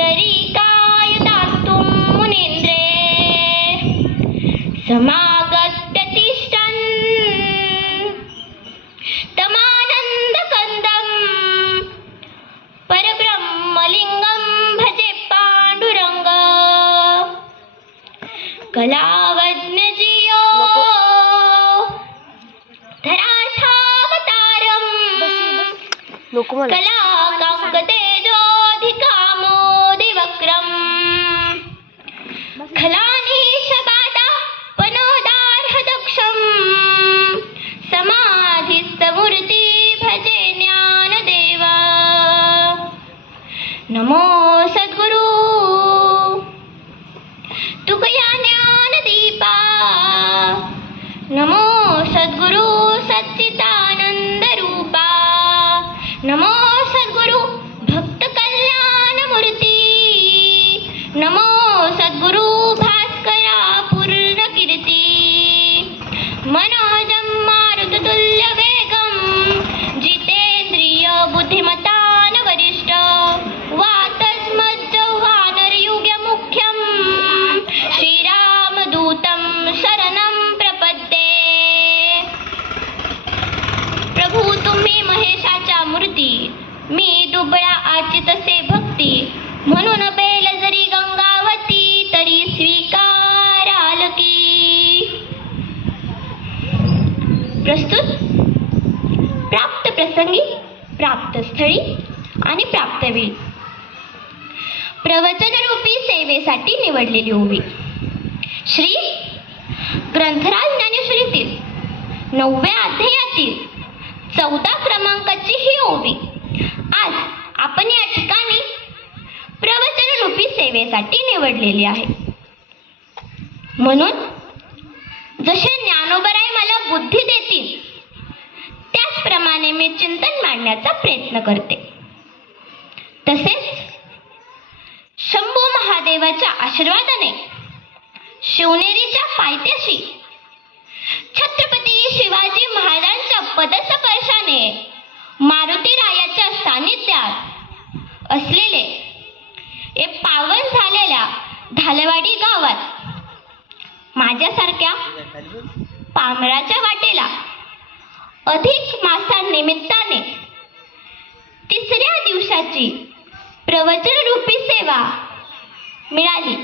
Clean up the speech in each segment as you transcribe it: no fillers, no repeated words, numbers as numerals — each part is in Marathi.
पुंडरीकाय दातुं मुनीन्द्रे समागत्य तिष्ठन् तमानन्दकन्दं परब्रह्मलिङ्गं भजे पाण्डुरङ्ग कलावज्ञजियो धरार्थावतारं कलाकाङ्कतेजोऽधिकामोदिवक्रम् खलानीशबाधापनोदार्हदक्षं समाधिस्थमूर्ति भजे ज्ञानदेव। नमो सद्गुरु तुकया ज्ञानदीपा, नमो सद्गुरु सच्चिदानंद रूपा, नमो सद्गुरु भक्त कल्याणमूर्ती, नमो सद्गुरु भास्करा पूर्ण कीर्ती। मनोजं मारुततुल्य वेगं जितेन्द्रिय बुद्धिमतान वरिष्ठ वातस्मज्जौहानरयुग्य मुख्यं श्रीरामदूतं शरणं प्रपद्ये। प्रभू तुम्ही महेशाच्या मूर्ती, मी दुबळा आचितसे भक्ती, म्हणून बेल जरी गंगावती तरी स्वीकाराल की। प्रस्तुत प्राप्त प्रसंगी, प्राप्त स्थळी आणि प्राप्त वेळी प्रवचन रूपी सेवेसाठी निवडलेली ओवी श्री ग्रंथराज ज्ञानेश्वरीतील 9व्या अध्यायातील 14 क्रमांकाची ही ओवी आज आपण या ठिकाणी प्रवचन रूपी सेवेसाठी निवडलेली आहे। म्हणून जसे ज्ञानोबराय मला बुद्धी देतील त्याचप्रमाणे मी चिंतन मांडण्याचा प्रयत्न करते। तसेच शंभू महादेवाच्या आशीर्वादाने शिवनेरीच्या पायथ्याशी छत्रपती शिवाजी महाराजांच्या पदस्पर्शाने मारुतीरायाच्या सानिध्यात असलेले हे पावन झालेल्या धालवाडी गावात माझ्यासारख्या पामराच्या वाटेला अधिक मासानिमित्ताने तिसऱ्या दिवसाची प्रवचन रूपी सेवा मिळाली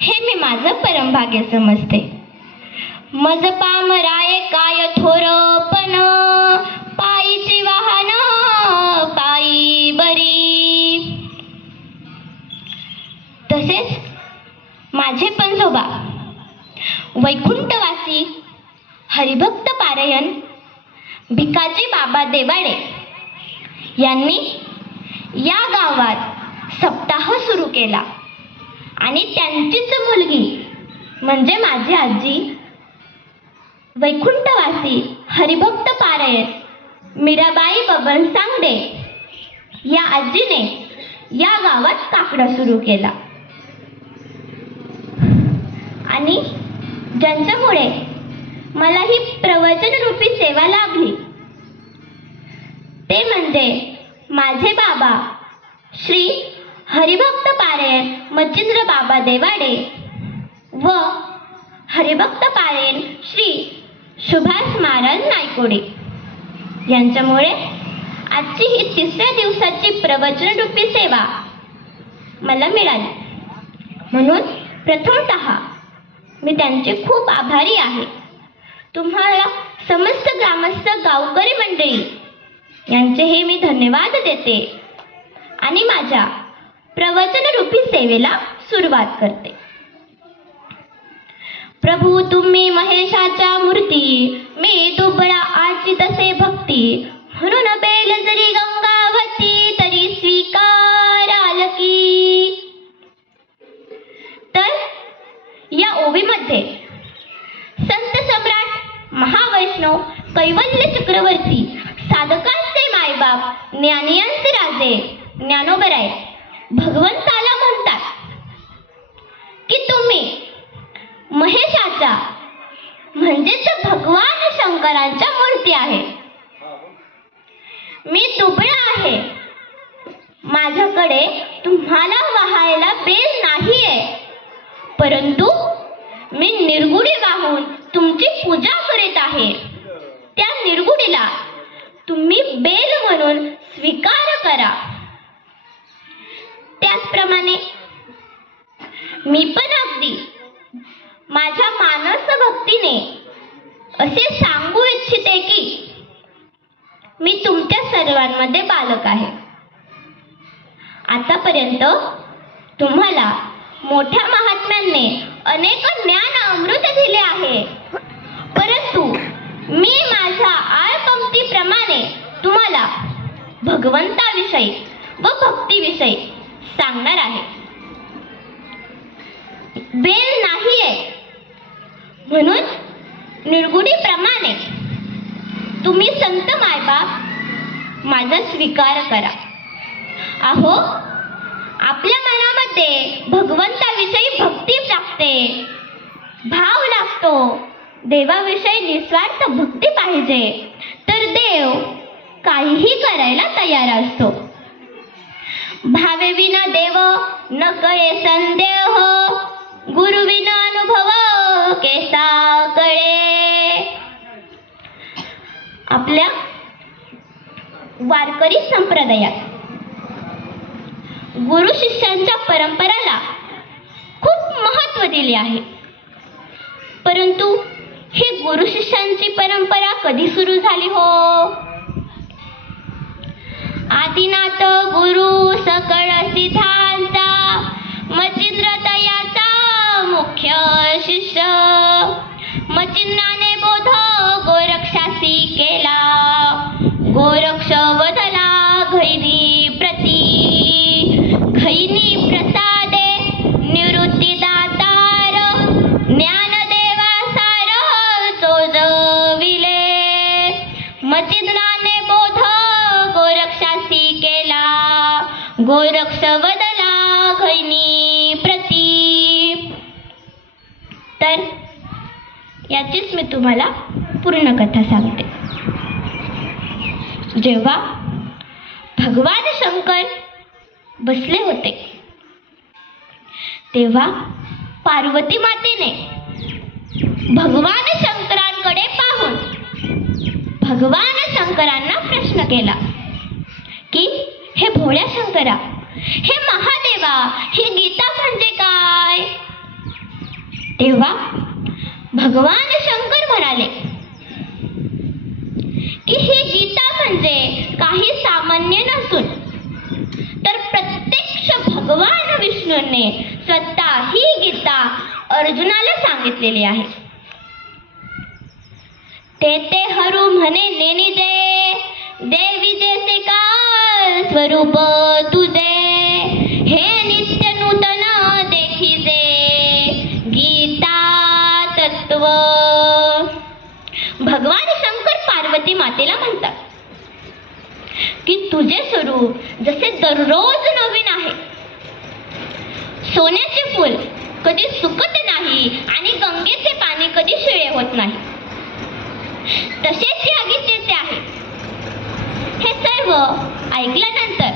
हे मी माझं परमभाग्य समजते। मज पामराये काय थोरपण पायीची वाहन पायी बरी। तसेच माझे पंजोबा वैकुंठवासी हरिभक्त पारायण भिकाजी बाबा देवाडे यांनी या गावात सप्ताह सुरू केला आणि त्यांचीच मुलगी म्हणजे माझी आजी वैकुंठवासी हरिभक्त पारायण मीराबाई बबन सांगडे या आजीने या गावात काकडा सुरू केला आणि ज्यांच्यामुळे मला ही प्रवचन रूपी सेवा लाभली ते म्हणजे माझे बाबा श्री हरिभक्त पारायण मच्छिंद्र बाबा देवाडे व हरिभक्त पारायण श्री सुभाष महाराज नायकोडे यांच्यामुळे आजची ही तिसऱ्या दिवसाची प्रवचन रूपी सेवा मला मिळाली। म्हणून प्रथमतः मी त्यांचे खूप आभारी आहे। तुम्हाला समस्त ग्रामस्थ गावकरी मंडळी यांचे हे मी धन्यवाद देते आणि माझ्या प्रवचन रूपी सेवेला सुरुवात करते। प्रभू तुम्ही महेशाच्या मूर्ती, मी दुबळा आचितसे भक्ती, म्हणून बेल जरी गंगावती तरी स्वीकाराल की। तर या ओवीमध्ये संत सम्राट महावैष्णव कैवल्य चक्रवर्ती साधकांचे मायबाप ज्ञानियांचे राजे ज्ञानोबराय भगवंताला म्हणतात की तुम्ही महेशाच्या म्हणजेच भगवान शंकरांच्या मूर्ती आहे। मी दुबळा आहे माझ्याकडे तुम्हाला वाहायला बेल नाहीये, परंतु मी निर्गुडी वाहून तुमची पूजा करीत आहे. त्या निर्गुडीला तुम्ही बेल म्हणून स्वीकार करा. त्याचप्रमाणे मी पण अगदी माझ्या मानस भक्तीने असे सांगू इच्छिते की मी तुमच्या सर्वांमध्ये बालक आहे. आतापर्यंत तुम्हाला मोठ्या महात्म्यांनी अनेक ज्ञान अमृत दिले आहे, परंतु मी माझ्या आळकमतीप्रमाणे तुम्हाला भगवंताविषयी व भक्तीविषयी सांगणार आहे. बेल नाहीये म्हणून निर्गुडीप्रमाणे तुम्ही संत मायबाप माझा स्वीकार करा. अहो, आपल्या मनामध्ये भगवंताविषयी भक्ती लागते, भाव लागतो. देवाविषयी निस्वार्थ भक्ती पाहिजे तर देव काहीही करायला तयार असतो. भावे विना देव न कळे संदेह, गुरु विना अनुभव केसा कळे. आपल्या वारकरी संप्रदायात गुरु शिष्यांच्या परंपराला खूप महत्त्व दिले आहे, परंतु ही गुरु शिष्यांची परंपरा कधी सुरू झाली हो? आदिनाथ गुरु सकळ सिद्धांचा, मचिंद्र तयाचा मुख्य शिष्य. मचिंद्राने बोध गोरक्षासी केला, गोरक्ष वदला घैरी प्रती. घैनी प्रसादे निवृत्ती दातार, ज्ञानदेवा सार चोजविले. मचिंद्राने बोध गोरक्षासी केला, गोरक्ष वदला घैनी प्रती. तर याचीच मी तुम्हाला पूर्ण कथा सांगते. जेव्हा भगवान शंकर बसले होते तेव्हा पार्वती मातेने भगवान शंकरांकडे पाहून भगवान शंकरांना प्रश्न केला की हे भोळ्या शंकरा, हे महादेवा, ही गीता म्हणजे काय? तेव्हा भगवान शंकर म्हणाले की ही गीता म्हणजे काही सामान्य नसून तर प्रत्यक्ष भगवान विष्णूंनी स्वतः ही गीता अर्जुनाला सांगितलेली आहे. ते हरू म्हणे नेनिजे, देवी जैसे का स्वरूप तुझे. हे नित्य नूतन देखिजे, गीता तत्व. भगवान शंकर पार्वती मातेला म्हणतात की तुझे स्वरूप जसे दररोज नवीन आहे. सोन्याचे फूल कधी सुकत नाही आणि गंगेचे पाणी कधी शिळे होत नाही, तसेच या गीतेचे आहे. हे सर्व ऐकल्यानंतर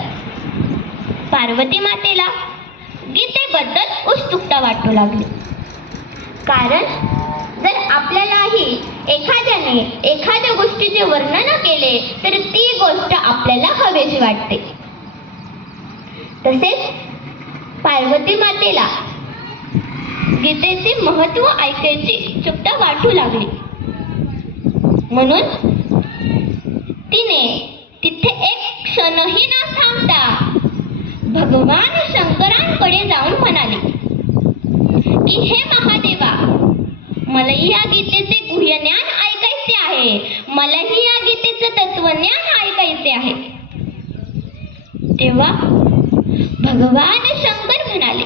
पार्वती मातेला गीतेबद्दल उत्सुकता वाटू लागली. कारण जर आपल्यालाही एखाद्याने एखाद्या गोष्टीचे वर्णन केले तर ती गोष्ट आपल्याला हवीशी वाटते. तसेच पार्वती मातेला गीतेचे महत्त्व ऐकायची उत्सुकता वाटू लागली. म्हणून तिने तिथे एक क्षणही न थांबता भगवान शंकरांकडे जाऊन म्हणाली की हे महादेवा, मलाही या गीतेचे गुह्य ज्ञान ऐकायचे आहे, मलाही या गीतेचे तत्वज्ञान ऐकायचे आहे. तेव्हा भगवान शंकर म्हणाले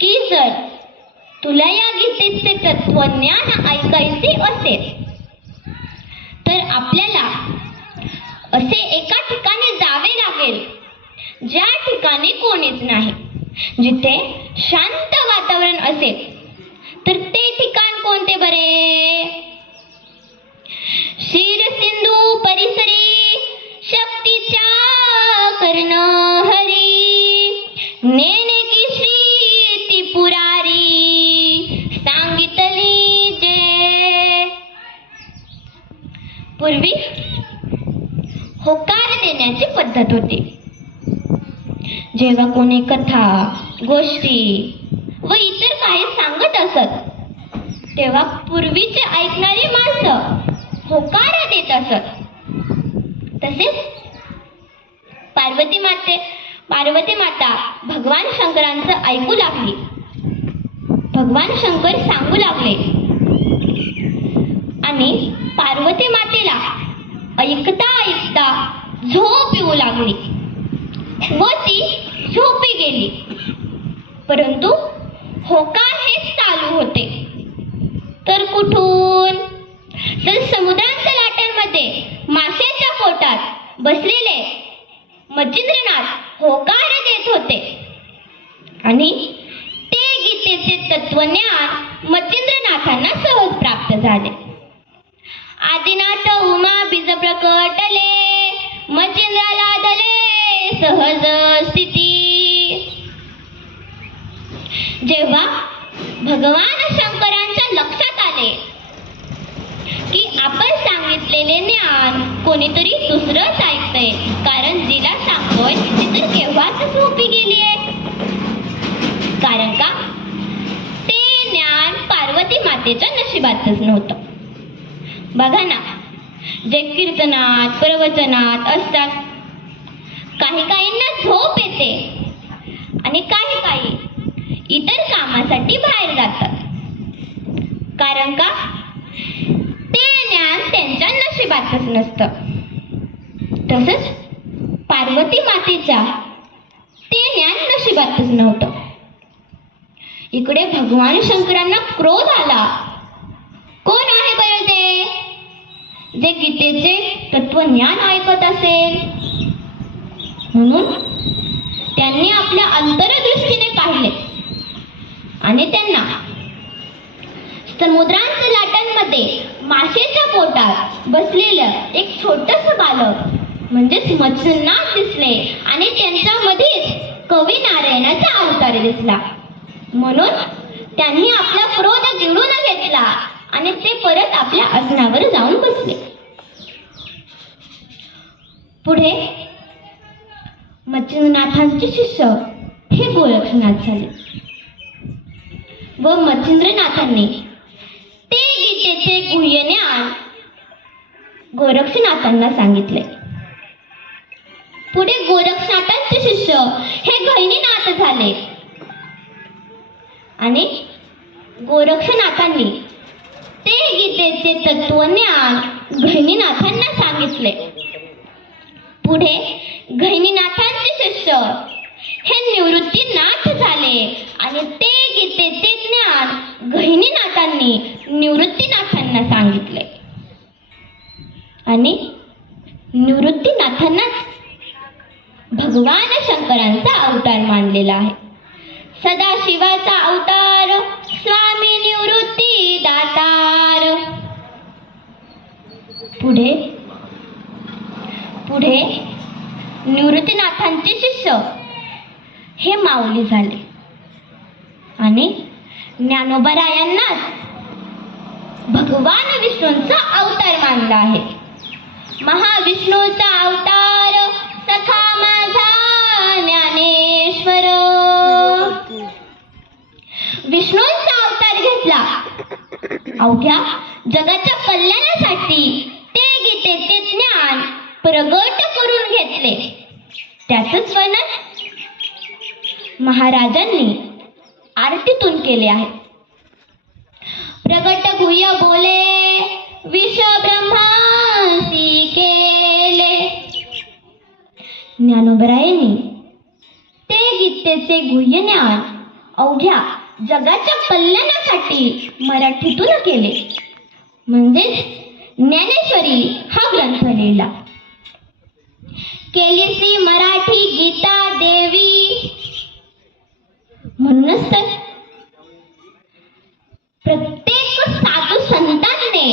की जर तुला या गीतेचे तत्वज्ञान ऐकायचे असेल तर आपल्याला असे एका ठिकाणी जावे लागेल ज्या ठिकाणी कोणीच नाही, जिथे शांत वातावरण असेल. तर ते ठिकाण कोणते बरे? क्षीर सिंधू परिसरी शक्तीच्या कर्ण हरी नेने की श्री ती पुरारी सांगितली जे. पूर्वी होकार देण्याची पद्धत होती. जेव्हा कोणी कथा गोष्टी व इतर काही सांगत असत तेव्हा पूर्वीचे ऐकणारी माणसं होकार देत असत. तसेच पार्वती माता भगवान शंकरांचं ऐकू लागली. भगवान शंकर सांगू लागले आणि पार्वती मातेला ऐकता ऐकता झोप येऊ लागली व ती झोपी गेली. परंतु होकार हेच चालू होते. तर कुठून? तर समुद्रांच्या लाटांमध्ये माशाच्या पोटात बसलेले मच्छिंद्रनाथ होकार देत होते आणि ते गीतेचे तत्वज्ञान मच्छिंद्रनाथांना सहज प्राप्त झाले. आदिनाथ उमा बीज प्रकटले मच्छिंद्राला धले सहज स्थिती. जेव्हा भगवान शंकरांच्या लक्षात आले की आपण सांगितलेले ज्ञान कोणीतरी दुसरंच ऐकतंय, कारण जिला सांगतोय ती तर केव्हाच झोपी गेली आहे. कारण का ते ज्ञान पार्वती मातेच्या नशिबातच नव्हतं. बघा ना, जे कीर्तनात प्रवचनात असतात काही काहींना झोप येते आणि काही इतर कामासाठी बाहेर जातात. कारण का ते ज्ञान त्यांच्या नशिबातच नसतं. तसंच पार्वती मातेच्या ते ज्ञान नशिबातच नव्हतं. इकडे भगवान शंकरांना क्रोध आला. कोण आहे बरं ते जे गीतेचे तत्वज्ञान ऐकत असेल? म्हणून त्यांनी आपल्या अंतरदृष्टीने पाहिले आणि त्यांना समुद्रांच्या लाटांमध्ये माशाच्या पोटात बसलेलं एक छोटंसं बालक म्हणजेच मच्छिंद्रनाथ दिसले आणि त्यांच्यामध्येच कवी नारायणाचा अवतार दिसला. म्हणून त्यांनी आपला क्रोध गिळून घेतला आणि ते परत आपल्या आसनावर जाऊन बसले. पुढे मच्छिंद्रनाथांचे शिष्य हे गोरक्षनाथ झाले व मच्छिंद्रनाथांनी ते गीतेचे गुह्य ज्ञान गोरक्षनाथांना सांगितले. पुढे गोरक्षनाथांचे शिष्य हे गहिनीनाथ झाले आणि गोरक्षनाथांनी ते गीतेचे तत्वज्ञान गहिनीनाथांना सांगितले. पुढे गहिनीनाथांचे शिष्य हे निवृत्तीनाथ झाले आणि ते गीतेचे ज्ञान गहिनीनाथांनी निवृत्तीनाथांना सांगितले. आणि निवृत्तीनाथांनाच भगवान शंकरांचा अवतार मानलेला आहे. सदाशिवाचा अवतार स्वामी निवृत्ती दातार. पुढे निवृत्तीनाथांचे शिष्य हे माऊली झाले आणि ज्ञानोबारायांनाच भगवान विष्णूंचा अवतार मानला आहे. महाविष्णूचा अवतार सखा माझा ज्ञानेश्वर. विष्णूंचा अवतार घेतला अवघ्या जगाच्या कल्याणासाठी. ते गीतेचे ज्ञान प्रगट करून घेतले. त्याचंच वर्णन महाराजांनी आरतीतून केले आहे. प्रगट गुह्य बोले विश्व ब्रह्मासी केले. ज्ञानोबरायांनी ते गीतेचे गुह्य ज्ञान अवघ्या जगाच्या कल्याणासाठी मराठीतून केले. म्हणजेच ज्ञानेश्वरी हा ग्रंथ लिहिला. केलीसी मराठी गीता देवी. म्हणूनच तर प्रत्येक साधू संतांनी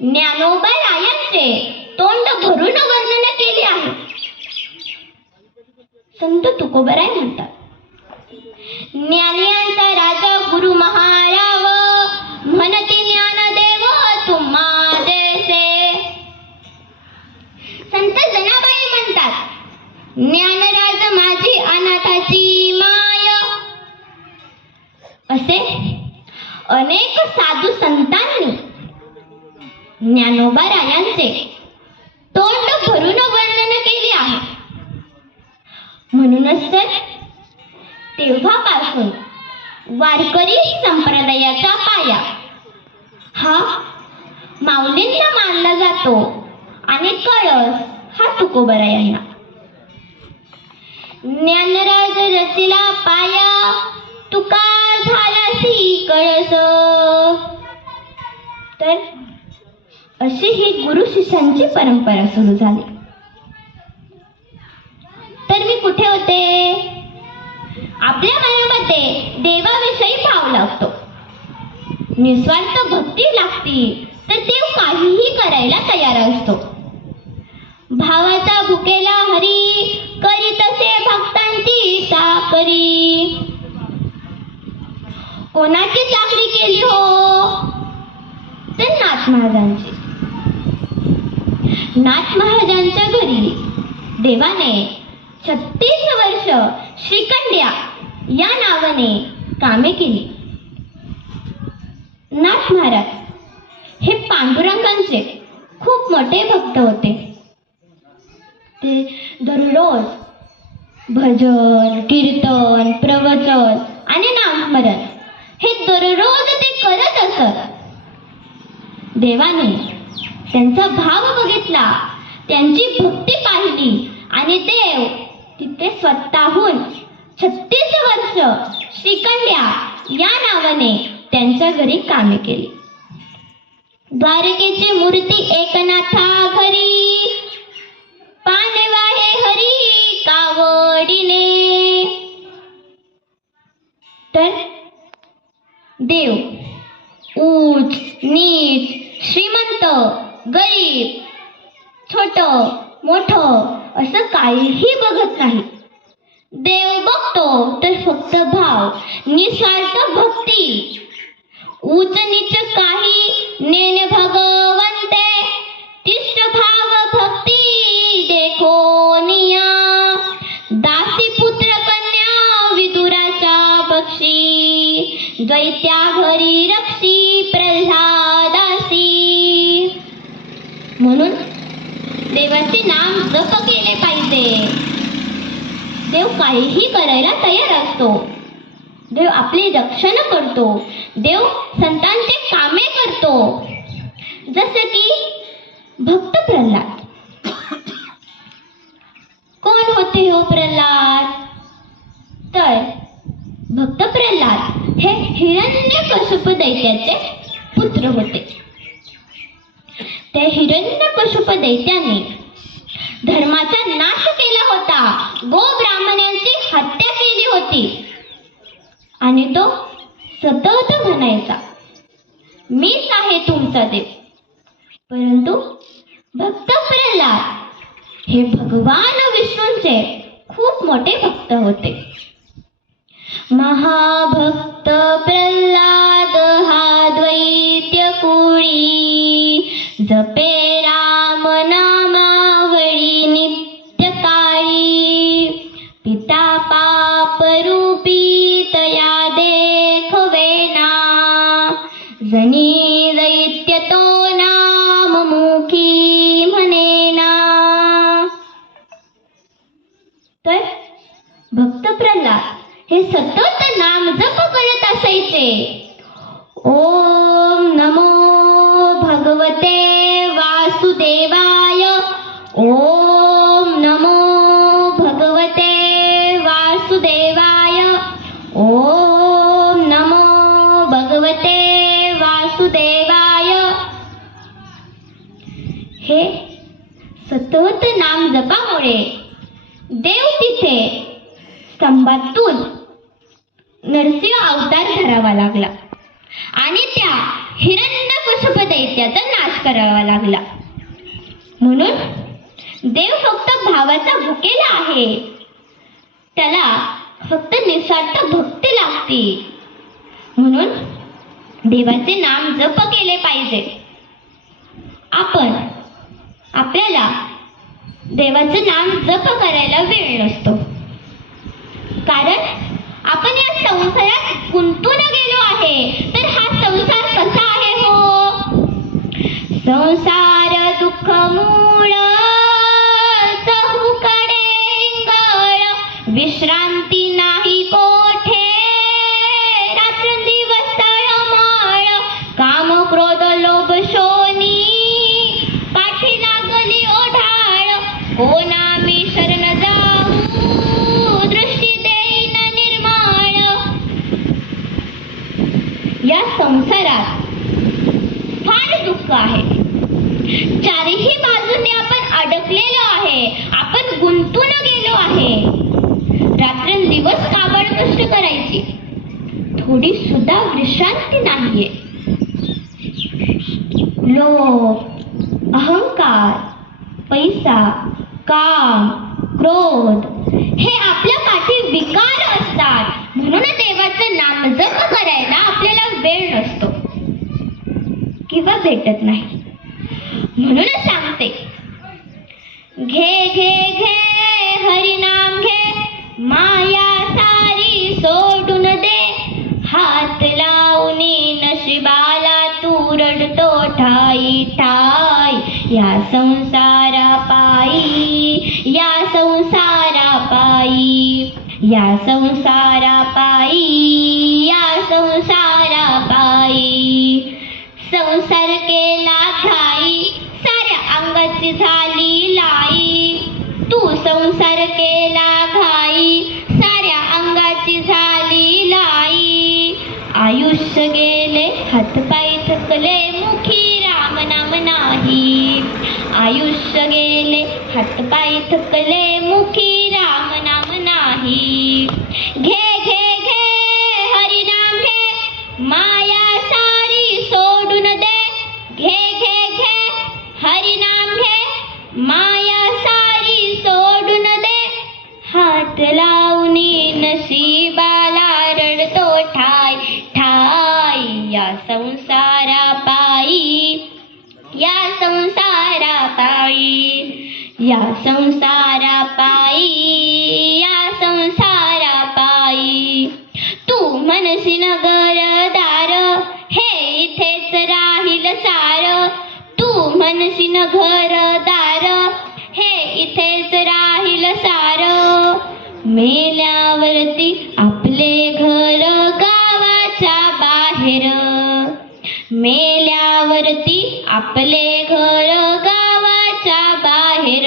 ज्ञानोबारायांचे तोंड भरून वर्णन केले आहे. संत तुकोबराय म्हणतात, ज्ञानियांचा राजा गुरु महाराव, म्हणती ज्ञानदेव तुम्हा जैसे. संत जनाबाई म्हणतात, ज्ञानराज माझी अनाथाची माय. असे अनेक साधू संतांनी ज्ञानोबा रायांचे तोंड भरून वर्णन केले आहे. म्हणूनच तर तेव्हापासून वारकरी संप्रदायाचा पाया हा माऊलींना मानला जातो आणि कळस हा तुकोबरायांना. ज्ञानराज रचिला पाया, तुका झालासी कळस. तर अशी ही गुरु शिष्यांची परंपरा सुरू झाली. तर मी कुठे होते? आपल्या मनामध्ये देवाविषयी भाव लागतो, निस्वार्थ भक्ती लागती, तर देव काहीही करायला तयार असतो. भावाचा भुकेला हरी, करी तसे भक्तांची चाकरी. कोणाची चाकरी केली हो? तर नाथ महाराजांची. नाथ महाराजांच्या घरी देवाने 36 वर्ष श्रीकंड्या या नावाने कामे केली. नाथ महाराज हे पांडुरंगांचे खूप मोठे भक्त होते. ते दररोज भजन, कीर्तन, प्रवचन आणि नामस्मरण हे दररोज ते करत असत. देवाने त्यांचा भाव बघितला, त्यांची भक्ती पाहिली आणि देव तिथे स्वतःहून 36 वर्ष श्रीकंड्या या नावाने त्यांच्या घरी कामे केली. द्वारकेची मूर्ती एकनाथा घरी, पानवा हे हरी कावडीने. तर देव उच्च नीच, श्रीमंत गरीब, छोट मोठ असं काहीही बघत नाही. देव बघतो तर फक्त भाव, निस्वार्थ भक्ती. उच्च नीच काही नेन भगवंते, तिष्ठ भाव भक्ती देखो निया. दासी पुत्र कन्या विदुराच्या पक्षी, दैत्या घरी रक्षी प्रल्हादासी. म्हणून देवाचे नाम जप केले पाहिजे. देव काहीही करायला तयार असतो. देव आपले रक्षण करतो. देव संतांचे कामे करतो. जसे की भक्त प्रल्हाद. कोण होते हो प्रल्हाद? तर भक्त प्रल्हाद हे हिरण्यकशिपू दैत्याचे पुत्र होते. त्या हिरण्यकशिपू दैत्याने धर्माचा नाश केला होता. गो ब्राह्मणांची हत्या केली होती आणि तो सतत म्हणायचा, मीच आहे तुमचा देव. परंतु भक्त प्रल्हाद हे भगवान विष्णूंचे खूप मोठे भक्त होते. महाभक्त प्रल्हाद हा द्वैत्य कुळी, जपे राम नामावळी नित्य काळी. पिता पाप रूपी तया देखवेना, जनी दैत्य तो नाम मुखी म्हणेना. तर भक्त प्रल्हाद हे सतत नाम जप करत असायचे. ओम नमो भगवते वासुदेवाय, ओम नमो भगवते वासुदेवाय, ओम नमो भगवते वासुदेवाय. हे सतत नाम जपामुळे देव तिथे स्तंभातून नरसिंह अवतार धरावा लागला आणि त्या हिरण्यकशिपू दैत्याचा नाश करावा लागला. म्हणून देव फक्त भावाचा भुकेला आहे. त्याला फक्त निस्वार्थ भक्ती लागते. म्हणून देवाचे नाम जप केले पाहिजे. आपल्याला देवाचे नाम जप करायला वेळ नसतो, कारण आपण या संसारात गुंतून गेलो आहे. तर हा संसार कसा आहे हो? संसार दुःख मूळ चहूकडे इंगळ, विश्रांती नाही कोठे रात्रंदिवस तळमळ, काम क्रोध लोभ शोनी पाठी लागली ओढाळ, कोणा मी शरण जाऊ दृष्टी देईन निर्मळ. या संसारात फार दुःख आहे. चारही बाजूने आपण अडकलेलो आहे, आपण गुंतून गेलो आहे. रात्रंदिवस काबड कष्ट करायची, थोडी सुद्धा विश्रांती नाहीये. लोभ, अहंकार, पैसा, काम, क्रोध हे आपल्या पाठी विकार असतात. म्हणून देवाचं नामजप करायला आपल्याला वेळ नसतो किंवा भेटत नाही. म्हणूनच सांगते, घे घे घे हरिनाम घे, माया सारी सोडून दे, हात लावून नशिबाला तू रडतो ठाई ठाई. या संसारा पायी, या संसारा पायी, या संसारा पायी, या संसारा पायी. संसार केला घाई, साऱ्या अंगाची झाली लाई. तू संसार केला घाई, साऱ्या अंगाची झाली लाई. आयुष्य गेले हातपाय थकले, मुखी राम नाम नाही. आयुष्य गेले हातपाय थकले, मुखी राम नाम नाही. घे घे घे हरिनाम घे, माया सारी सोडून दे. घे घे घे हरिनाम घे, माया सारी सोडून दे, हात लावून नशिबाला रडतो ठाय ठाय. या संसारा पायी, या संसारा पायी, या संसारा पायी, या संसारा पायी. तू म्हणशील घरदार, हे इथेच राहील सार. तू म्हणशील घरदार, हे इथेच राहील सार. मेल्यावरती आपले घर गावाच्या बाहेर, मेल्यावरती आपले घर गावाच्या बाहेर.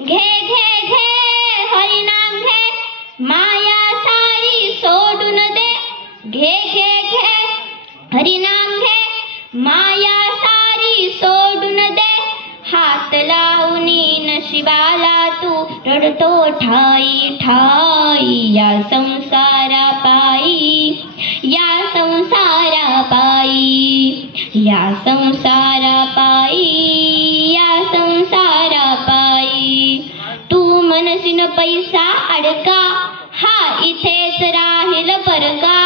घे घे घे हरिनाम घे, माया सारी सोडून दे. घे घे घे हरिनाम घे, माया सारी सोडून दे, हात लावून नशिबाला तू रडतो ठाई ठाई. या संसारा पायी, या संसारा पायी, या संसारा पायी, या संसारा पायी. तू म्हणशील पैसा अडका, हा इथेच राहील बरका.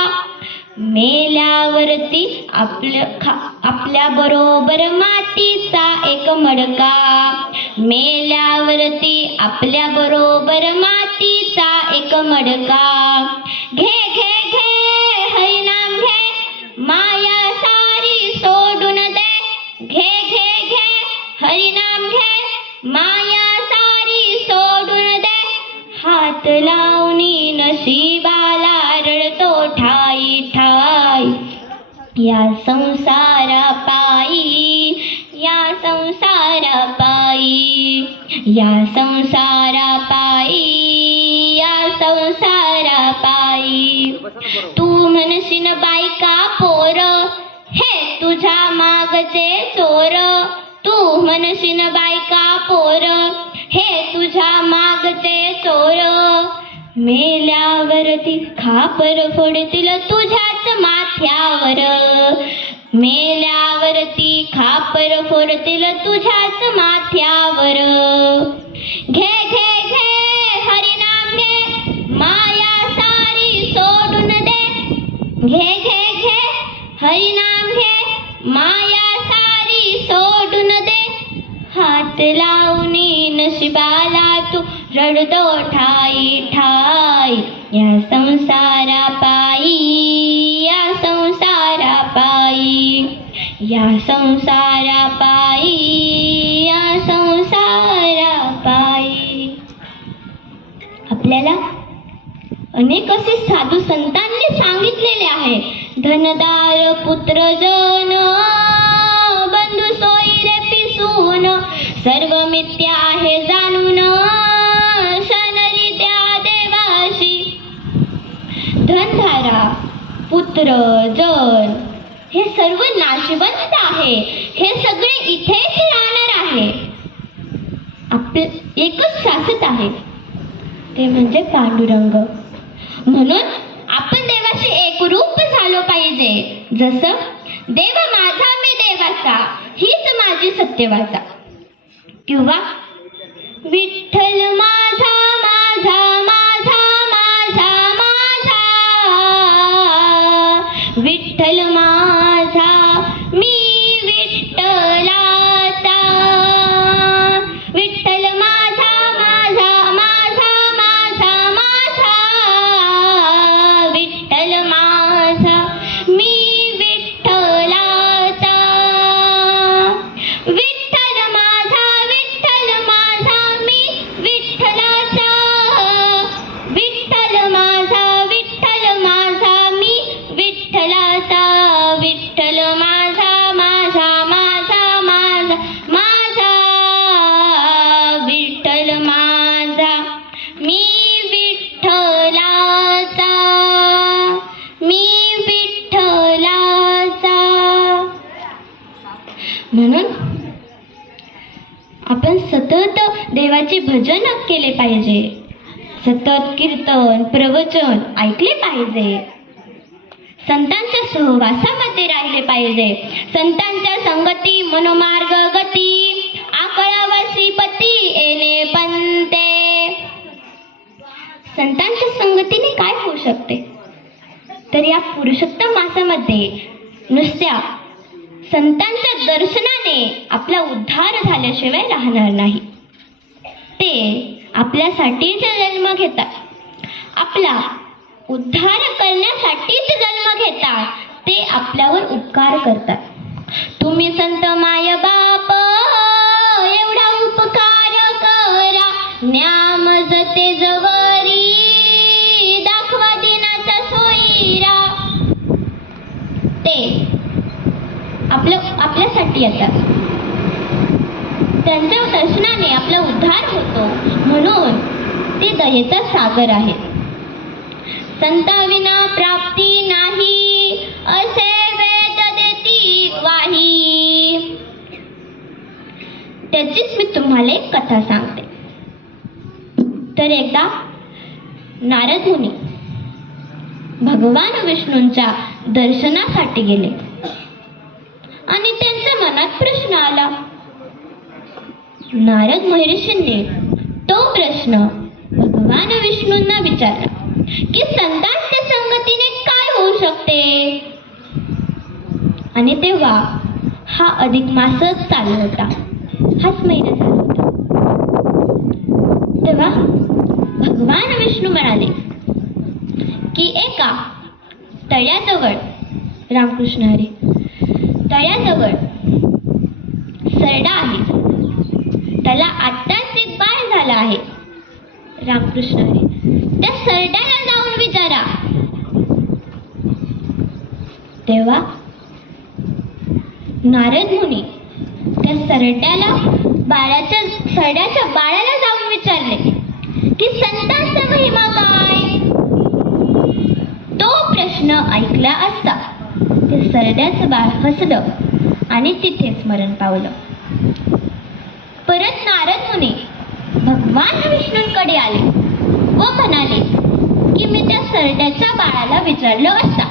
मेल्यावरती आपल्या बरोबर मातीचा एक मडका. मेल्यावरती आपल्या बरोबर मातीचा एक मडका. घे घे घे हरिनाम घे, माया सारी सोडून दे. घे घे घे हरिनाम घे, माया सारी सोडून दे, हात लावून नशिबाला रडतो ठाई ठाई. या संसारा पायी, या संसारा पायी, या संसारा पायी, या संसारा पायी. तू म्हणशील बायका पोर, हे तुझ्या मागचे चोर. तू म्हणशील बायका पोर, हे तुझ्या मागचे चोर. मेल्यावरती खापर फोडतील तुझ्याच माथ्यावर. मेल्यावरती खापर फोडतील तुझ्याच माथ्यावर. घे घे घे हरिनाम घे, घे घे घे हरिनाम घे, माया सारी सोडून दे. हात लावणी नशिबाला तू रडतो ठाई ठाई. या संसारा पायी, या संसारा पायी, या संसारा पायी, या संसारा पायी. आपल्याला अनेक असे साधू संतांनी सांगितलेले आहे. धनदार पुत्र जन, बंधू सोयरे पिसून, सर्व मिथ्या आहे जाणून, शनरी त्या देवाशी. धनधारा, पुत्र, जन हे सर्व नाशवंत आहे. हे सगळे इथेच राहणार आहे. आपले एकच शाश्वत आहे, ते म्हणजे पांडुरंग. म्हणून आपण देवाशी एकरूप झालो पाहिजे. जसं देव माझा मी देवाचा, हीच माझी सत्यवाचा. किंवा विठ्ठल माझा माझा माझा माझा माझा, विठ्ठल माझा मी विठ्ठलाचा, विठ्ठल माझा माझा माझा माझा माझा, विठ्ठल माझा मी विठ्ठलाचा, विठ्ठल माझा मी विठ्ठलाचा, विठ्ठल माझा मी विठ्ठलाचा, विठ्ठल माझा माझा माझा माझा माझा, विठ्ठल माझा मी विठ्ठलाचा, मी विठ्ठलाचा. म्हणून आपण सतत देवाचे भजन केले पाहिजे. सतत कीर्तन प्रवचन ऐकले पाहिजे. संतांच्या सहवासामध्ये राहिले पाहिजे. संतांच्या संगती मनोमार्ग गती, आकळावसी पती येणे पंते. संतांच्या संगतीने काय होऊ शकते? तर या पुरुषोत्तम मासामध्ये नुसत्या संतांच्या दर्शनाने आपला उद्धार झाल्याशिवाय राहणार नाही. ते आपल्यासाठीच जन्म घेतात. आपला उद्धार करण्यासाठीच जन्म घेतात. ते आपल्यावर उपकार करतात. तुम्ही संत माय बाप एवढा उपकार करा, न्याम जते जवरी दाखवा दिनाचा सोयीरा. ते आपल्यासाठी येतात. त्यांच्या दर्शनाने आपला उद्धार होतो. म्हणून ते दयेचा सागर आहे. संताविना प्राप्ती नाही, असे वेद देती ग्वाही. त्याचीच मी तुम्हाला एक कथा सांगते. तर एकदा नारद मुनी भगवान विष्णूंच्या दर्शनासाठी गेले आणि त्यांच्या मनात प्रश्न आला. नारद महर्षींनी तो प्रश्न भगवान विष्णूंना विचारला की संतांच्या संगतीने काय होऊ शकते. आणि तेव्हा हा अधिक मासच चालू होता. हाच महिना चालू होता. तेव्हा भगवान विष्णू म्हणाले की एका तळ्याजवळ, रामकृष्ण हरी, तळ्याजवळ सरडा आहे. त्याला आत्ताच एक बाळ झाला आहे. रामकृष्ण हरी, त्या सरड्याला जाऊन विचारा. तेव्हा नारद मुनी त्या सरड्याच्या बाळाला जाऊन विचारले की संतांचा महिमा काय. तो प्रश्न ऐकला असता ते सरड्याचं बाळ हसलं आणि तिथेच मरण पावलं. परत नारद मुनी भगवान विष्णूंकडे आले व म्हणाले की मी त्या सरड्याच्या बाळाला विचारलं असता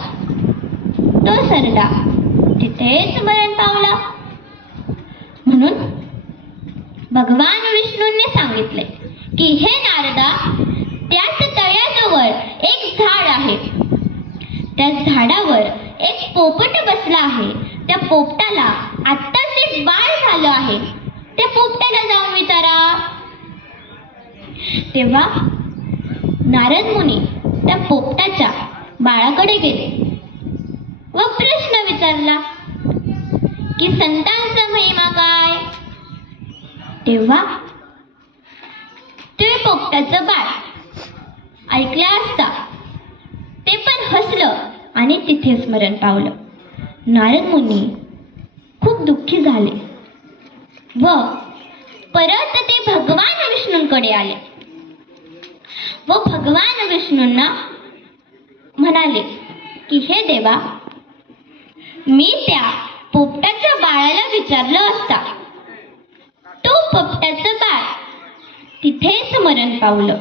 तो सरडा तिथेच मरण पावला. म्हणून भगवान विष्णूंनी सांगितले की हे नारदा, त्याच तळ्याजवळ एक झाड आहे. त्या त्या झाडावर एक पोपट बसला आहे. त्या पोपटाला आत्ताच एक बाळ झालं आहे. त्या पोपटाला जाऊन विचारा. तेव्हा नारद मुनी त्या पोपटाच्या बाळाकडे गेले व प्रश्न विचारला की संतांचा महिमा काय. तेव्हा ते पोपटाचं बाळ ऐकल्या असता ते पण हसलं आणि तिथेच मरण पावलं. नारद मुनी खूप दुःखी झाले व परत ते भगवान विष्णूंकडे आले व भगवान विष्णूंना म्हणाले की हे देवा, मी त्या पोपटाच्या बाळाला विचारलं असता तो पोपटाचं बाळ तिथेच मरण पावलं.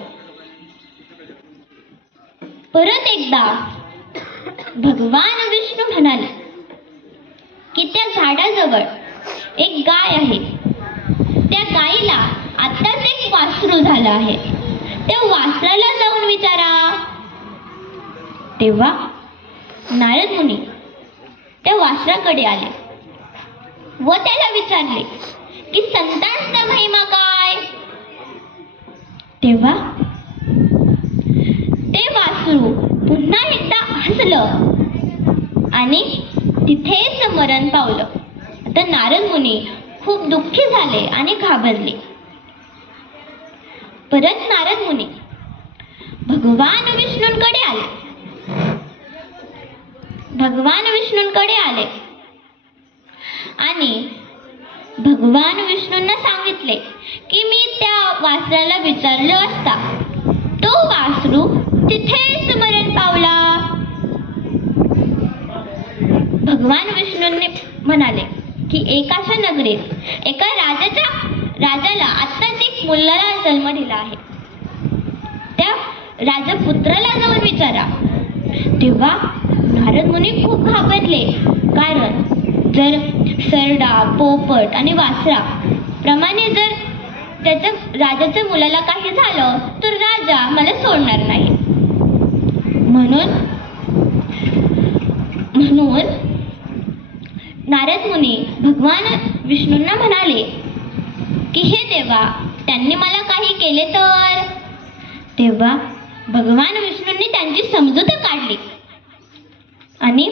परत एकदा भगवान विष्णू म्हणाले की त्या झाडाजवळ एक गाय आहे. त्या गायीला आत्ताच एक वासरू झालं आहे. त्या वासराला जाऊन विचारा. तेव्हा नारद मुनी त्या वासराकडे आले व त्याला विचारले की संतांचा महिमा काय. तेव्हा ते वासरू पुन्हा एकदा हसलं आणि तिथेच मरण पावलं. आता नारद मुनी खूप दुःखी झाले आणि घाबरले. परत नारद मुनी भगवान विष्णूंकडे आले. भगवान विष्णूंकडे आले आणि भगवान विष्णूंना सांगितले की मी त्या वासराला विचारलं असता तो वासरू तिथेच मरण पावला. भगवान विष्णूंनी म्हणाले की एकाच्या नगरीत एका राजाला आत्ताच एक मुलाला जन्म दिला आहे. त्या राजपुत्राला जाऊन विचारा. तेव्हा नारद मुनी खूप घाबरले, कारण जर सरडा, पोपट आणि वासरा प्रमाणे जर त्याच्या राजाच्या मुलाला काही झालं तर राजा मला सोडणार नाही. म्हणून नारद मुनी भगवान विष्णूंना म्हणाले की हे देवा, त्यांनी मला काही केले तर. तेव्हा भगवान विष्णूंनी त्यांची समजूत काढली आणि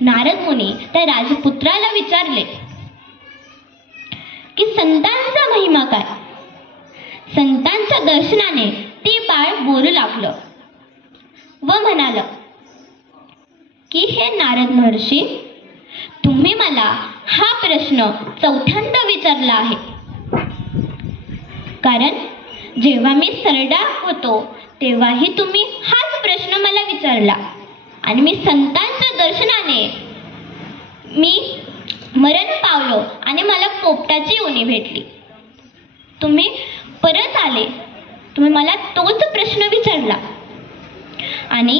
नारद मुनी त्या राजपुत्राला विचारले की संतांचा महिमा काय. संतांच्या दर्शनाने ते बाळ बोलू लागलं व म्हणाल की हे नारद महर्षी, तुम्ही मला हा प्रश्न चौथ्यांदा विचारला आहे. कारण जेव्हा मी सरडा होतो तेव्हाही तुम्ही हाच प्रश्न मला विचारला आणि मी संतांच्या दर्शनाने मी मरण पावलो आणि मला पोपटाची योनी भेटली. तुम्ही परत आले, तुम्ही मला तोच प्रश्न विचारला आणि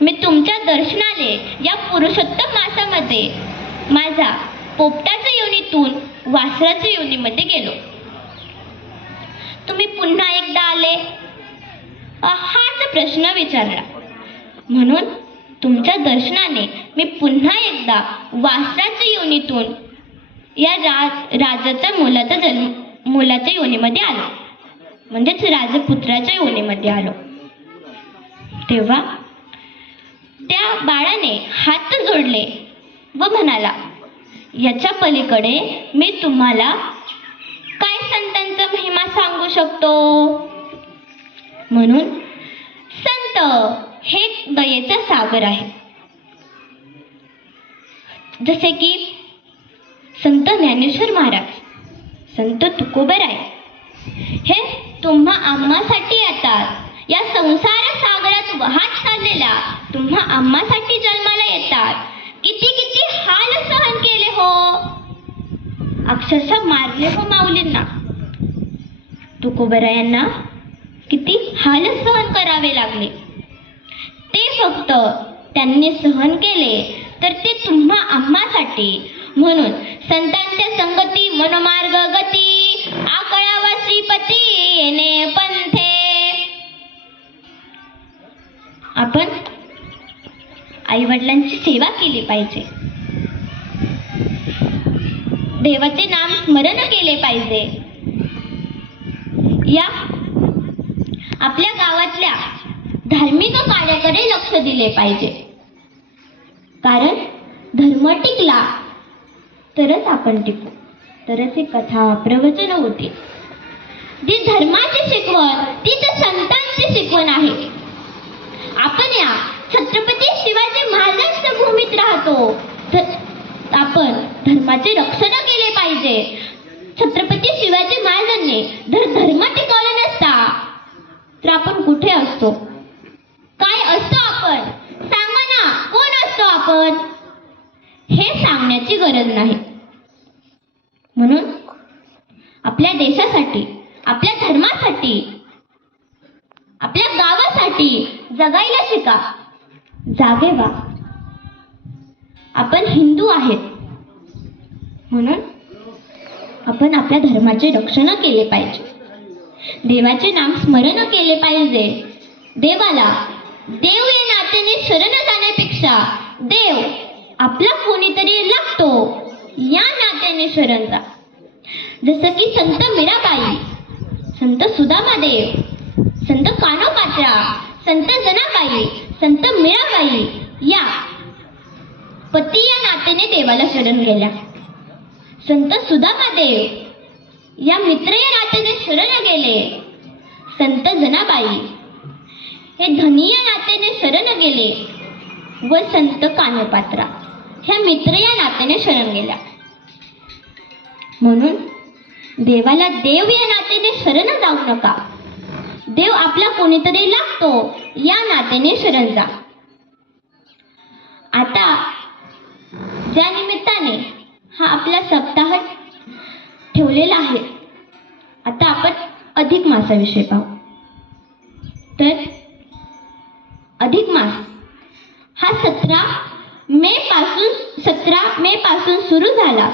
मी तुमच्या दर्शनाने या पुरुषोत्तम मासामध्ये माझा पोपटाच्या योनीतून वासराच्या योनीमध्ये गेलो. तुम्ही पुन्हा एकदा आले, हाच प्रश्न विचारला, म्हणून तुमच्या दर्शनाने मी पुन्हा एकदा वासराच्या योनीतून या राजाच्या मुलाच्या योनीमध्ये आलो, म्हणजेच राजपुत्राच्या योनीमध्ये आलो. तेव्हा त्या बाळाने हात जोडले व म्हणाला, याच्या पलीकडे मी तुम्हाला काय संतांचा महिमा सांगू शकतो. म्हणून संत हे दयेचा सागर आहे. जसे की संत ज्ञानेश्वर महाराज, संत तुकोबराय हे तुम्हा आम्हासाठी येतात. या संसार सागरात वाहत चाललेल्या तुम्हा आम्हासाठी जन्माला येतात. किती किती हाल सहन केले हो, अक्षरशः मारले हो माऊलींना. तुकोबरायांना किती हाल सहन करावे लागले. ते फक्त त्यांनी सहन केले तर ते तुम्हा आम्हासाठी. म्हणून संतांच्या संगती मनोमार्ग गती, आकळावा श्रीपती येणे पंथे. आपण आईवडिलांची सेवा केली पाहिजे, देवाचे नाम स्मरण केले पाहिजे, या आपल्या गावातल्या धार्मिक कार्याकडे लक्ष दिले पाहिजे. कारण धर्म टिकला तरच आपण टिकू, तरच ही कथा प्रवचन होते. जी धर्माची शिकवण ती तर संतांची शिकवण आहे. आपण या छत्रपती शिवाजी महाराजांच्या भूमीत राहतो, तर आपण धर्माचे रक्षण केले पाहिजे. छत्रपती शिवाजी महाराजांनी जर धर्म टिकवला नसता तर आपण कुठे असतो, काय असतो आपण? सांगा ना, कोण असतो आपण? हे सांगण्याची गरज नाही. म्हणून आपल्या देशासाठी, आपल्या धर्मासाठी, आपल्या गावासाठी जगायला शिका, जागे व्हा. आपण हिंदू आहेत म्हणून आपण आपल्या धर्माचे रक्षण केले पाहिजे, देवाचे नाम स्मरण केले पाहिजे. देवाला देव या नात्याने शरण जाण्यापेक्षा देव आपला कोणीतरी लागतो या नात्याने शरण जा. जसं की संत मीराबाई, संत सुदामादेव, संत कानोपात्रा, संत जनाबाई, संत मीराबाई या पती या नात्याने देवाला शरण गेल्या. संत सुदामादेव या मित्र या नात्याने शरण गेले. संत जनाबाई हे धनी या नात्याने शरण गेले व संत कानोपात्रा ह्या मित्र या नात्याने शरण गेल्या. म्हणून देवाला देव या नात्याने शरण जाऊ नका, देव आपला कोणीतरी लागतो या नात्याने शरण जा. आता ज्या निमित्ताने हा आपला सप्ताह ठेवलेला आहे, आता आपण अधिक मासाविषयी पाहू. तर अधिक मास हा 17 मे पासून सुरू झाला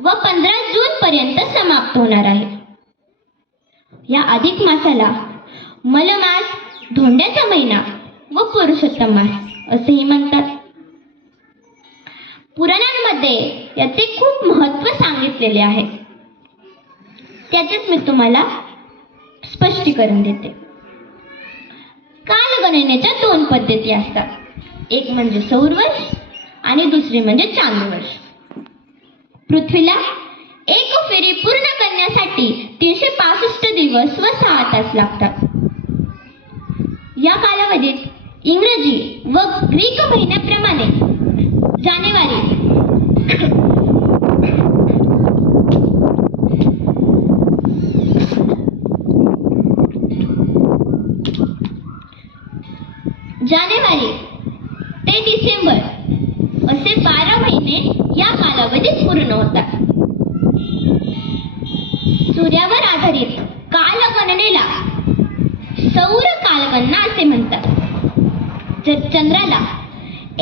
व 15 जून पर्यंत समाप्त होणार आहे. या अधिक मासाला मलमास, धोंड्याचा महिना व पुरुषोत्तम मास असेही म्हणतात. पुराणांमध्ये याचे खूप महत्त्व सांगितलेले आहे. त्याचेच मी तुम्हाला स्पष्टीकरण देते. कालगणनेच्या 2 पद्धती असतात, एक म्हणजे सौर वर्ष आणि दुसरी म्हणजे चांद्रवर्ष. पृथ्वीला एक फेरी पूर्ण करण्यासाठी 365 दिवस व 6 तास लागतात. या कालावधीत इंग्रजी व ग्रीक महिन्याप्रमाणे जानेवारी ते डिसेंबर असे 12 महिने या कालावधीत पूर्ण होतात. सूर्यावर आधारित कालगणनेला सौर कालगणना असे म्हणतात. जर चंद्राला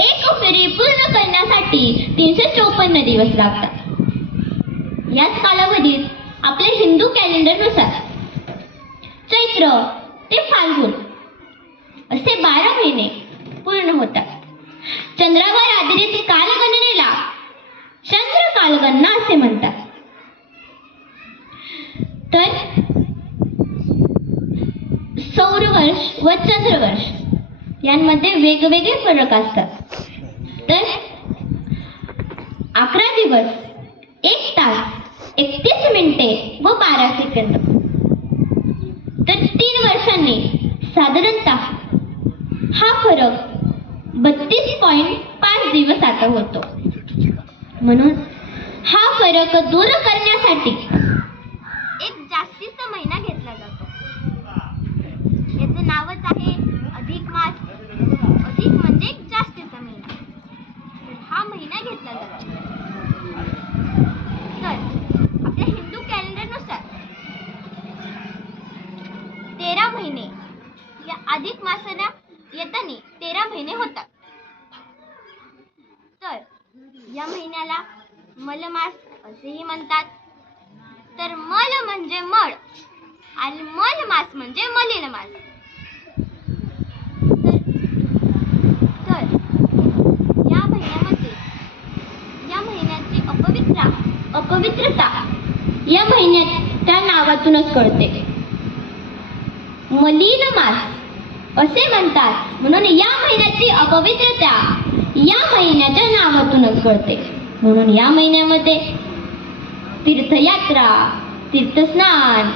एक फेरी पूर्ण करण्यासाठी 354 दिवस लागतात. याच कालावधीत आपल्या हिंदू कॅलेंडरनुसार चैत्र ते फाल्गुन असे 12 महिने पूर्ण होतात. चंद्रावर आधारित कालगणनेला चंद्र कालगणना असे म्हणतात. तर सौर वर्ष व चंद्रवर्ष यांमध्ये वेगवेगळे फरक असतात. तर 11 दिवस 1 तास 31 मिनिटे व 12 सेकंद. तर 3 वर्षांनी साधारणतः हा फरक 32.5 दिवस आता होतो. म्हणून हा फरक दूर करण्यासाठी एक जास्तीचा महिना घेतला जातो. याचं नावच आहे अधिक मास. अधिक म्हणजे एक जास्तीचा महिना. तर हा महिना घेतला जातो. तर आपल्या हिंदू कॅलेंडरनुसार 13 महिने या अधिक मासाला येताना 13 महिने होतात. तर या महिन्याला मलमास असेही म्हणतात. तर मल म्हणजे मळ आणि मल मास म्हणजे मलिन मास. तर नावातूनच कळते. मलीन मास असे म्हणतात म्हणून या महिन्याची अपवित्रता या महिन्याच्या नावातूनच कळते. म्हणून या महिन्यामध्ये तीर्थयात्रा, तीर्थस्नान,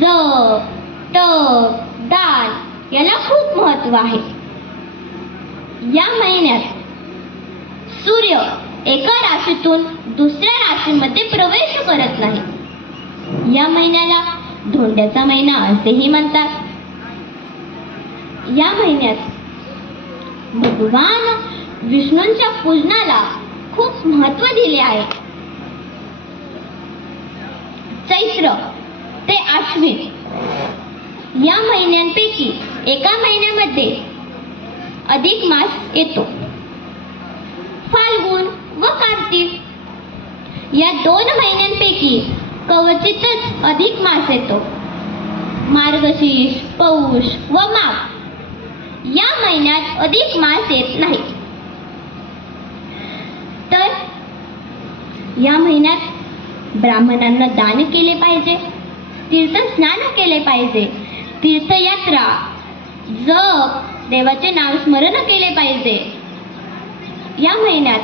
जप, तप, दान याला खूप महत्त्व आहे. या महिन्यात सूर्य एका राशीतून दुसऱ्या राशीमध्ये प्रवेश करत नाही. या महिन्याला धोंड्याचा महिना असेही म्हणतात. या महिन्यात भगवान विष्णूंच्या पूजनाला खूप महत्त्व दिले आहे. चैत्र ते आश्विन या महिन्यांपैकी एका महिन्यामध्ये अधिक मास येतो. फाल्गुन व कार्तिक या 2 महिन्यांपैकी क्वचितच अधिक मास येतो. मार्गशीर्ष, पौष व माघ या महिन्यात अधिक मास येत नाही. तर या महिन्यात ब्राह्मणांना दान केले पाहिजे, तीर्थस्नान केले पाहिजे, तीर्थयात्रा, जप, देवाचे नामस्मरण केले पाहिजे. या महिन्यात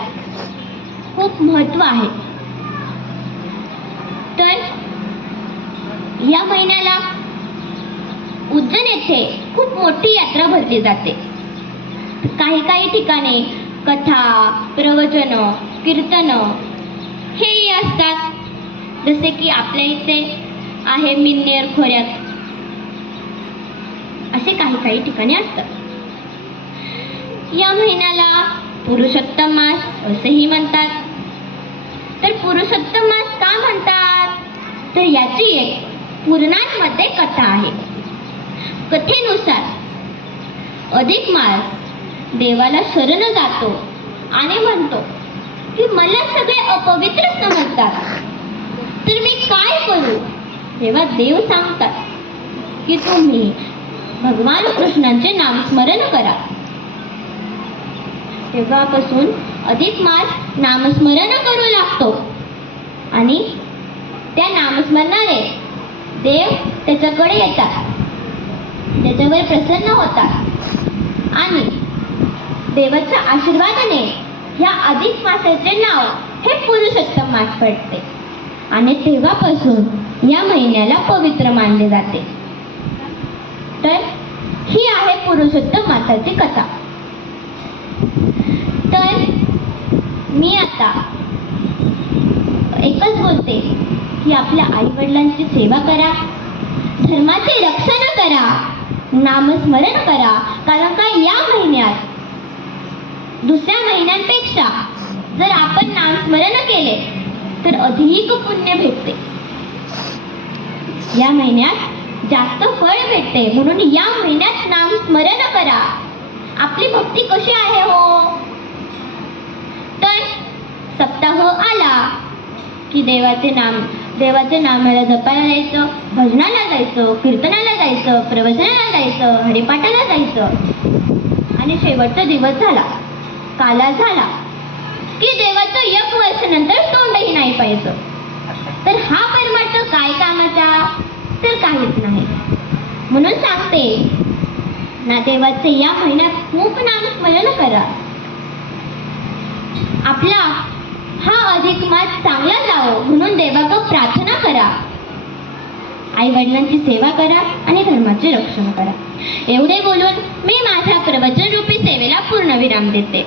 खूप महत्त्व आहे. तर या महिन्याला उज्जैन येथे खूप मोठी यात्रा भरली जाते. काही ठिकाणी कथा, प्रवचन, कीर्तन हेही असतात. जसे की आपल्या इथे आहे मिन्नेर खोऱ्यात, असे काही ठिकाणी असतात. या महिन्याला पुरुषोत्तम मास असेही म्हणतात. तर पुरुषोत्तम मास का म्हणतात? तर याची एक पुराणांमध्ये कथा आहे. कथेनुसार अधिक मास देवाला शरण जातो आणि म्हणतो की मला सगळे अपवित्र समजतात, तर मी काय करू? तेव्हा देव सांगतात की तुम्ही भगवान कृष्णांचे नामस्मरण करा. तेव्हापासून अधिक मास नामस्मरण करू लागतो आणि त्या नामस्मरणाने देव त्याच्याकडे येतात, त्याच्यावर प्रसन्न होतात आणि देवाच्या आशीर्वादाने या अधिक मासाचे नाव हे पुरुषोत्तम मास पडते आणि तेव्हापासून या महिन्याला पवित्र मानले जाते. तर ही आहे पुरुषोत्तम मासाची कथा. तर मी आता एकच बोलते की आपल्या आई वडिलांची सेवा करा, धर्माचे रक्षण करा, नामस्मरण करा. कारण का या महिन्यात दुसऱ्या महिन्यांपेक्षा जर आपण नामस्मरण केले तर अधिक पुण्य भेटते. या महिन्यात जास्त फळ भेटते. म्हणून या महिन्यात नामस्मरण करा. आपली भक्ती कशी आहे हो? तर सप्ताह आला की देवाचे नामाला जपायला जायचं, भजनाला जायचं, कीर्तनाला जायचं, प्रवचनाला जायचं, हरिपाठाला जायचं आणि शेवटचा दिवस झाला, काला झाला की देवाचं 1 वर्षानंतर तोंडही नाही पाहायचं. तर हा परमार्थ काय कामाचा? तर काहीच नाही. म्हणून सांगते ना, देवाचे या महिन्यात खूप नामस्मरण करा. आपला हा अधिक मास चांगला जावो म्हणून देवाकडे प्रार्थना करा. आई वडिलांची सेवा करा आणि धर्माचे रक्षण करा. एवढे बोलून मी माझ्या प्रवचन रूपी सेवेला पूर्णविराम देते.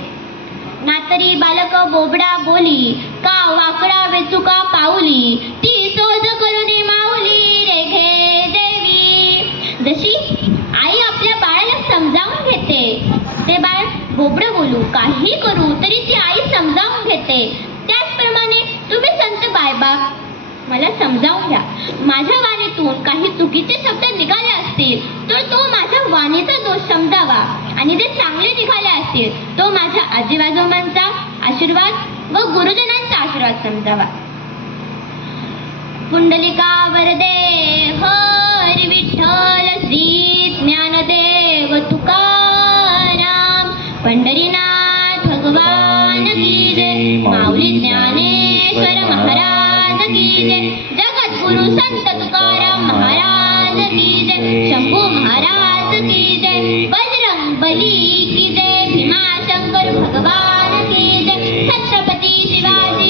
नातरी बालक बोबडा बोली, का वाकडा वेचुका पाऊली, ती सोज करुणी माऊली रेघे देवी. जशी आई आपल्या बाळाला समजावून घेते, ते बाळ बोबडं बोलू, काही करू तरी ती आई समजावून घेते. त्याचप्रमाणे तुम्ही संत बायबाप मला समजावून घ्या. माझ्या वाणीतून काही चुकीचे शब्द निघाले असतील तर तो माझ्या वाणीचा दोष समजावा आणि जे चांगले निघाले असतील तो माझ्या आजी आजोबांचा आशीर्वाद व गुरुजनांचा आशीर्वाद समजावा. पुंडलिका वरदे हरी विठ्ठल श्री ज्ञानदेव तुकाराम. पंढरीनाथ भगवान की जय. माऊली ज्ञानेश्वर महाराज की जय. जगद्गुरु संत तुकाराम की जय, भीमाशंकर भगवान की जय, छत्रपती शिवाजी